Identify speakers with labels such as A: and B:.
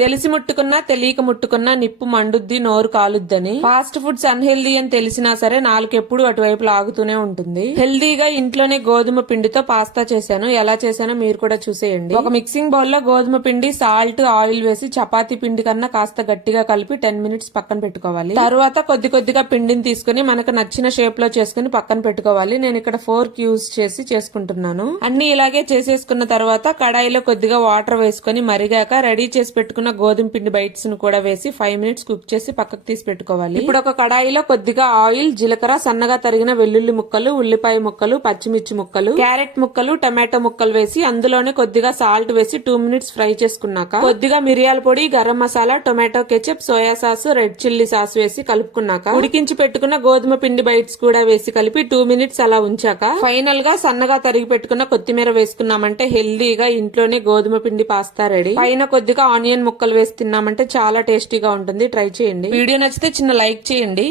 A: తెలిసి ముట్టుకున్నా తెలియక ముట్టుకున్నా నిప్పు మండుద్ది నోరు కాలుద్దని. ఫాస్ట్ ఫుడ్స్ అన్హెల్దీ అని తెలిసినా సరే నాలుకెప్పుడు అటువైపు లాగుతూనే ఉంటుంది. హెల్దీగా ఇంట్లోనే గోధుమ పిండితో పాస్తా చేశాను. ఎలా చేశానో మీరు కూడా చూసేయండి. ఒక మిక్సింగ్ బౌల్లో గోధుమ పిండి సాల్ట్ ఆయిల్ వేసి చపాతీ పిండి కన్నా కాస్త గట్టిగా కలిపి టెన్ మినిట్స్ పక్కన పెట్టుకోవాలి. తర్వాత కొద్ది కొద్దిగా పిండిని తీసుకుని మనకు నచ్చిన షేప్లో చేసుకుని పక్కన పెట్టుకోవాలి. నేను ఇక్కడ ఫోర్క్ యూజ్ చేసి చేసుకుంటున్నాను. అన్ని ఇలాగే చేసేసుకున్న తర్వాత కడాయిలో కొద్దిగా వాటర్ వేసుకొని మరిగాక రెడీ చేసి పెట్టుకున్న గోధుమ పిండి బైట్స్ను కూడా వేసి ఫైవ్ మినిట్స్ కుక్ చేసి పక్కకు తీసి పెట్టుకోవాలి. ఇప్పుడు ఒక కడాయిలో కొద్దిగా ఆయిల్ జీలకర్ర సన్నగా తరిగిన వెల్లుల్లి ముక్కలు ఉల్లిపాయ ముక్కలు పచ్చిమిర్చి ముక్కలు క్యారెట్ ముక్కలు టమాటో ముక్కలు వేసి అందులోనే కొద్దిగా సాల్ట్ వేసి టూ మినిట్స్ ఫ్రై చేసుకున్నాక కొద్దిగా మిరియాల పొడి garam masala tomato ketchup soya sauce red chilli sauce వేసి కలుపుకున్నాక ఉడికించి పెట్టుకున్న గోధుమ పిండి బైట్స్ కూడా వేసి కలిపి టూ మినిట్స్ అలా ఉంచాక ఫైనల్గా సన్నగా తరిగి పెట్టుకున్న కొత్తిమీర వేసుకున్నామంటే హెల్దీగా ఇంట్లోనే గోధుమ పిండి పాస్తా రెడీ పైన కొద్దిగా ఆనియన్ ముక్కలు వేసి తిన్నామంటే చాలా టేస్టీగా ఉంటుంది. ట్రై చేయండి. వీడియో నచ్చితే చిన్న లైక్ చేయండి.